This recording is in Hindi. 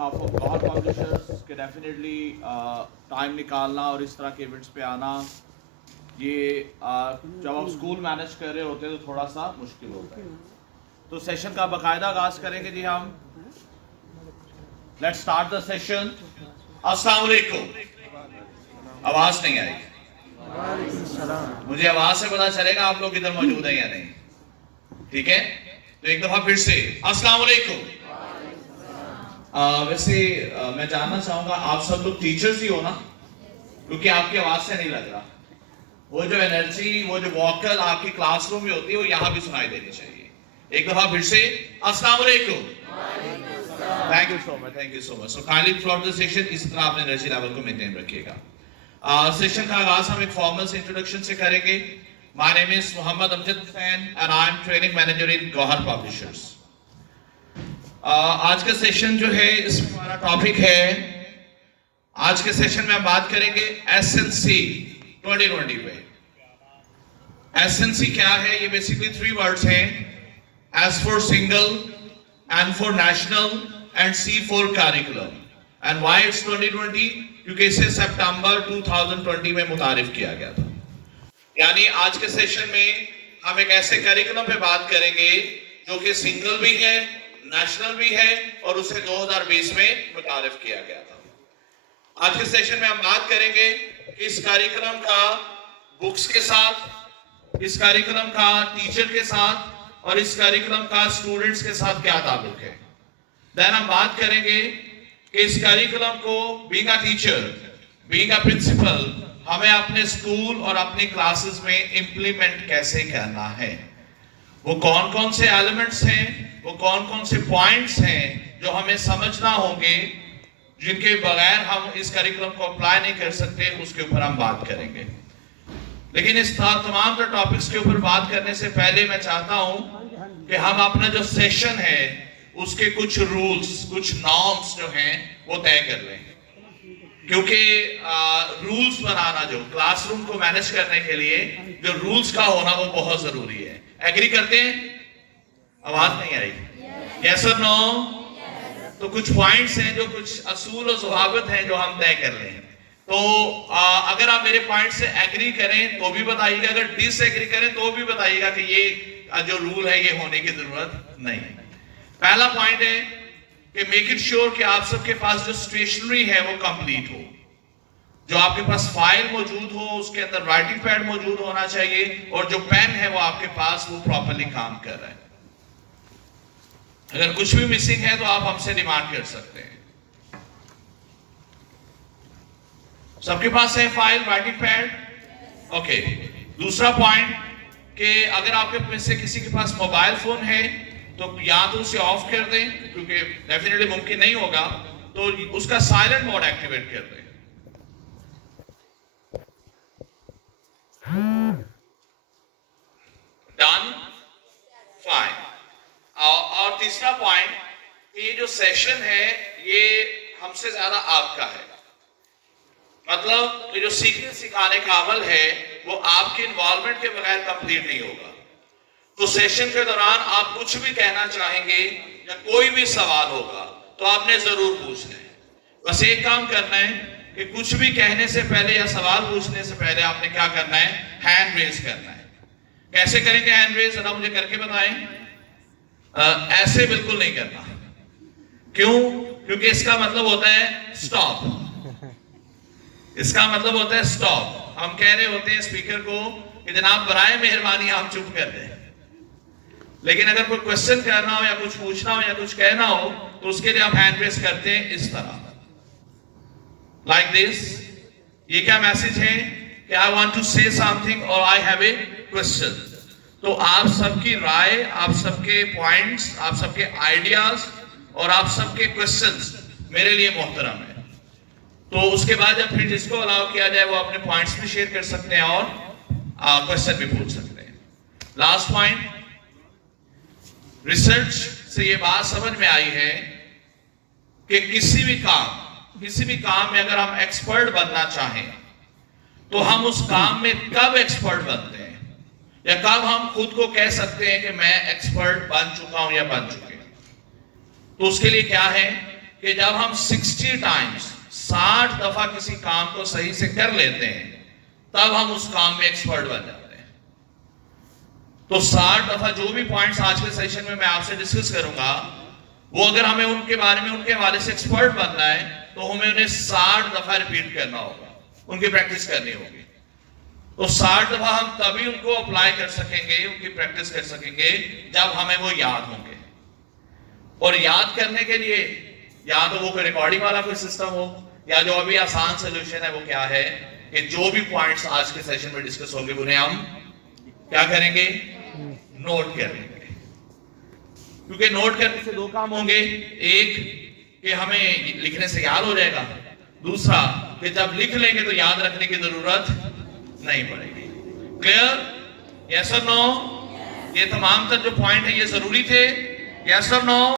behalf of गौहर पब्लिशर्स के डेफिनेटली टाइम निकालना और इस तरह के इवेंट्स पे आना, ये जब आप स्कूल मैनेज कर रहे होते हैं तो थोड़ा सा मुश्किल होता है। तो सेशन का बाकायदा आगाज करेंगे जी हम। Let's start the session. अस्सलाम वालेकुम। आवाज नहीं आई? मुझे आवाज से पता चलेगा आप लोग इधर मौजूद हैं या नहीं। ठीक है, तो एक दफा फिर से अस्सलाम वालेकुम। वैसे मैं जानना चाहूंगा आप सब लोग टीचर्स ही हो ना, क्योंकि आपकी आवाज से नहीं लग रहा। वो जो एनर्जी, वो जो वोकल आपकी क्लासरूम में होती है वो यहाँ भी सुनाई देनी चाहिए। एक दफा फिर से अस्सलाम वालेकुम। Thank you so much, thank you so much. So kindly through the session इस तरह अपने एनर्जी लेवल को मेंटेन रखिएगा। सेशन का आगाज हम एक फॉर्मल से इंट्रोडक्शन से करेंगे। My name is Mohammad Amjad Hussain and I am training manager in Gauhar publishers. आज का सेशन जो है इसमें हमारा टॉपिक है, आज के सेशन में हम बात करेंगे एसएनसी 2020 पे। एसएनसी क्या है? ये बेसिकली 3 वर्ड्स हैं, S for single, N for national and C for curriculum. And why it's 2020? क्योंकि इसे सितंबर 2020 में मुतारिफ किया गया था। यानी आज के सेशन में हम एक ऐसे करिकुलम पे बात करेंगे जो कि सिंगल भी है, नेशनल भी है और उसे 2020 में मुतारिफ किया गया था। आज के सेशन में हम बात करेंगे कि इस करिकुलम का बुक्स के साथ, इस करिकुलम का टीचर के साथ और इस करिकुलम का स्टूडेंट्स के साथ क्या ताल्लुक है। देन हम बात करेंगे कि इस करिकुलम को being a teacher, being a principal, हमें अपने स्कूल और अपनी क्लासेस में इंप्लीमेंट कैसे करना है। वो कौन कौन से एलिमेंट्स हैं, वो कौन कौन से पॉइंट्स हैं जो हमें समझना होंगे, जिनके बगैर हम इस करिकुलम को अप्लाई नहीं कर सकते, उसके ऊपर हम बात करेंगे। लेकिन इस तमाम टॉपिक्स के ऊपर बात करने से पहले मैं चाहता हूं कि हम अपना जो सेशन है उसके कुछ रूल्स, कुछ नॉर्म्स जो हैं वो तय कर लें। क्योंकि रूल्स बनाना, जो क्लासरूम को मैनेज करने के लिए जो रूल्स का होना वो बहुत जरूरी है। एग्री करते हैं? आवाज नहीं आई? यस और नो? तो कुछ पॉइंट्स हैं, जो कुछ असूल और ज़वाबित हैं जो हम तय कर लें। तो अगर आप मेरे पॉइंट से एग्री करें तो भी बताइएगा, अगर डिसएग्री करें तो भी बताइएगा कि ये जो रूल है ये होने की जरूरत नहीं है। पहला पॉइंट है कि मेक इट श्योर कि आप सबके पास जो स्टेशनरी है वो कंप्लीट हो। जो आपके पास फाइल मौजूद हो, उसके अंदर राइटिंग पैड मौजूद होना चाहिए और जो पेन है वो आपके पास वो प्रॉपर्ली काम कर रहा है। अगर कुछ भी मिसिंग है तो आप हमसे डिमांड कर सकते हैं। सबके पास है फाइल, राइटिंग पैड? ओके। दूसरा पॉइंट कि अगर आपके में से किसी के पास मोबाइल फोन है तो या तो उसे ऑफ कर दें, क्योंकि डेफिनेटली मुमकिन नहीं होगा, तो उसका साइलेंट मोड एक्टिवेट कर दें। डन? फाइन। और तीसरा पॉइंट, ये जो सेशन है ये हमसे ज्यादा आपका है। मतलब ये जो सीखने सिखाने का अमल है वो आपके इन्वॉल्वमेंट के बगैर कंप्लीट नहीं होगा। तो सेशन के दौरान आप कुछ भी कहना चाहेंगे या कोई भी सवाल होगा तो आपने जरूर पूछना है। बस एक काम करना है कि कुछ भी कहने से पहले या सवाल पूछने से पहले आपने क्या करना है? हैंड रेज करना है। कैसे करेंगे हैंड रेज? जरा मुझे करके बताएं। ऐसे बिल्कुल नहीं करना। क्यों? क्योंकि इसका मतलब होता है स्टॉप। इसका मतलब होता है स्टॉप। हम कह रहे होते हैं स्पीकर को कि जनाब बराए मेहरबानी आप चुप कर दें। लेकिन अगर कोई क्वेश्चन करना हो या कुछ पूछना हो या कुछ कहना हो तो उसके लिए आप हैंड रेज करते हैं इस तरह, लाइक दिस। ये क्या मैसेज है कि I want to say something और आई हैव ए क्वेश्चन। तो आप सबकी राय, आप सबके पॉइंट्स, आप सबके आइडियाज और आप सबके क्वेश्चंस मेरे लिए मोहतरम है। तो उसके बाद जब फिर जिसको अलाउ किया जाए वो अपने पॉइंट्स भी शेयर कर सकते हैं और क्वेश्चन भी पूछ सकते हैं। लास्ट पॉइंट, रिसर्च से ये बात समझ में आई है कि किसी भी काम में अगर हम एक्सपर्ट बनना चाहें तो हम उस काम में कब एक्सपर्ट बनते हैं या कब हम खुद को कह सकते हैं कि मैं एक्सपर्ट बन चुका हूं या बन चुके हैं। तो उसके लिए क्या है कि जब हम 60 टाइम्स 60 दफा किसी काम को सही से कर लेते हैं तब हम उस काम में एक्सपर्ट बन जाते हैं। तो 60 दफा जो भी पॉइंट्स आज के सेशन में मैं आपसे डिस्कस करूंगा, वो अगर हमें उनके बारे में उनके हवाले से एक्सपर्ट बनना है तो हमें उन्हें 60 दफा रिपीट करना होगा, उनकी प्रैक्टिस करनी होगी। तो 60 दफा हम तभी उनको अप्लाई कर सकेंगे, उनकी प्रैक्टिस कर सकेंगे जब हमें वो याद होंगे। और याद करने के लिए या तो वो कोई रिकॉर्डिंग वाला कोई सिस्टम हो, या जो अभी आसान सोल्यूशन है वो क्या है कि जो भी पॉइंट्स आज के सेशन में डिस्कस होंगे उन्हें हम क्या करेंगे, नोट करेंगे। क्योंकि नोट करने से दो काम होंगे, एक कि हमें लिखने से याद हो जाएगा, दूसरा कि जब लिख लेंगे तो याद रखने की जरूरत नहीं पड़ेगी। क्लियर? यस और नो? ये तमाम तर जो पॉइंट है ये जरूरी थे, यस और नो?